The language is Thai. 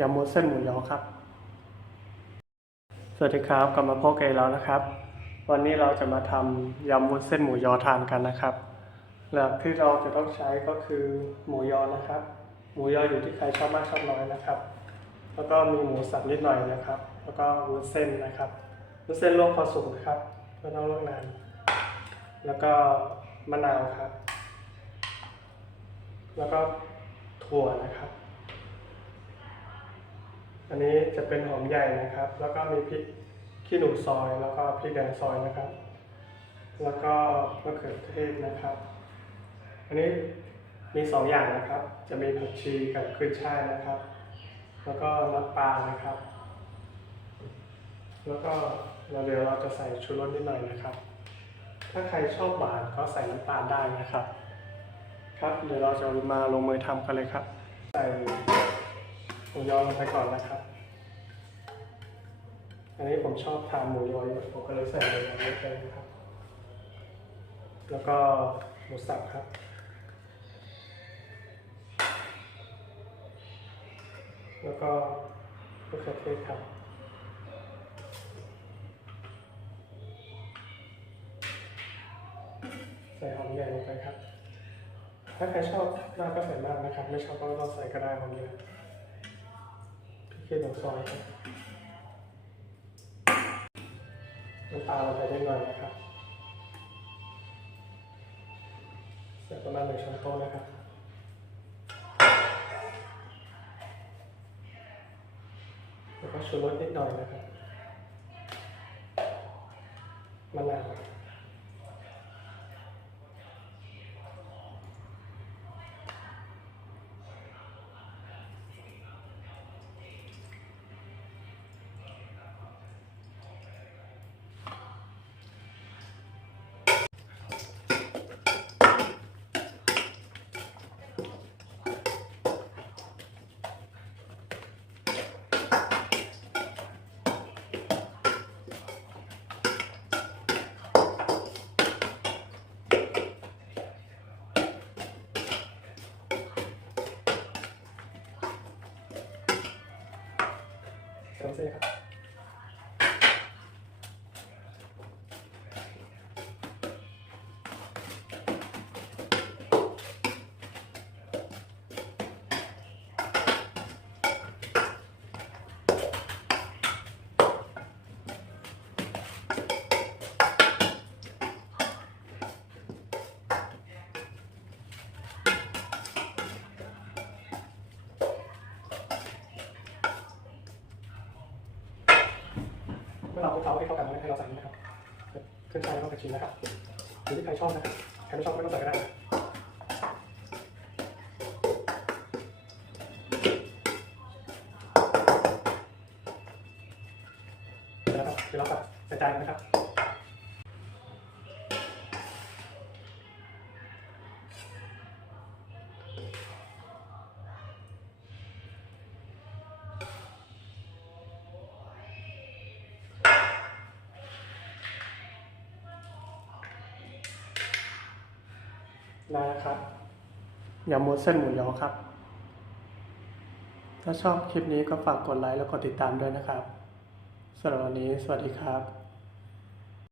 ยำมุ้นเส้นหมูยอครับ สวัสดีครับกลับมาพบกันอีกแล้วนะครับ วันนี้เราจะมาทำยำวุ้นเส้นหมูยอทานกันนะครับหลักที่เราจะต้องใช้ก็คือหมูยอนะครับ หมูยออยู่ที่ใครชอบมากชอบน้อยนะครับ แล้วก็มีหมูสับนิดหน่อยนะครับ แล้วก็วุ้นเส้นนะครับวุ้นเส้นลวกพอสุกนะครับไม่ต้องลวกนาน แล้วก็มะนาวครับ แล้วก็ถั่วนะครับ อันนี้จะเป็นหอมใหญ่นะครับ แล้วก็มีพริกขี้หนูซอย แล้วก็พริกแดงซอยนะครับ แล้วก็มะเขือเทศนะครับ อันนี้มีสองอย่างนะครับ จะมีผักชีกับขึ้นช่ายนะครับ แล้วก็น้ำปลานะครับ แล้วก็เราเดี๋ยวเราจะใส่ชูรสนิดหน่อยนะครับ ถ้าใครชอบหวานก็ใส่น้ำตาลได้นะครับ ครับเดี๋ยวเราจะมาลงมือทำกันเลยครับ ใส่หมูยอลงไปก่อนนะครับ อันนี้ผมชอบทานหมูยอยผมก็เลยใส่หมูยอยอะเลยนะครับ แล้วก็หมูสับครับแล้วก็มะเขือเทศครับ ใส่หอมใหญ่ลงไปครับ ถ้าใครชอบมากก็ใส่มากนะครับ ไม่ชอบก็ไม่ต้องใส่ก็ได้หอมใหญ่พริกขี้หนูซอยครับ น้ำตาลลงไปนิดหน่อยนะครับเสร็จประมาณหนึ่งช้อนโต๊ะนะครับแล้วก็ชูรสนิดหน่อยนะครับมะนาว เติมเเมื่อเราคลุกเคล้าให้เข้ากันให้เราใส่นี่นะครับขึ้นช่ายแล้วก็กระเทียมนะครับหรือที่ใครชอบนะครับใครไม่ชอบไม่ต้องใส่ก็ได้เสร็จแล้วครับเดี๋ยวเราก็ใส่จานนะครับ ได้นะครับอยำมุ้นเส้นหมูยอครับ ถ้าชอบคลิปนี้ก็ฝากกดไลค์แล้วกดติดตามด้วยนะครับสำหรับวันนี้ สวัสดีครับ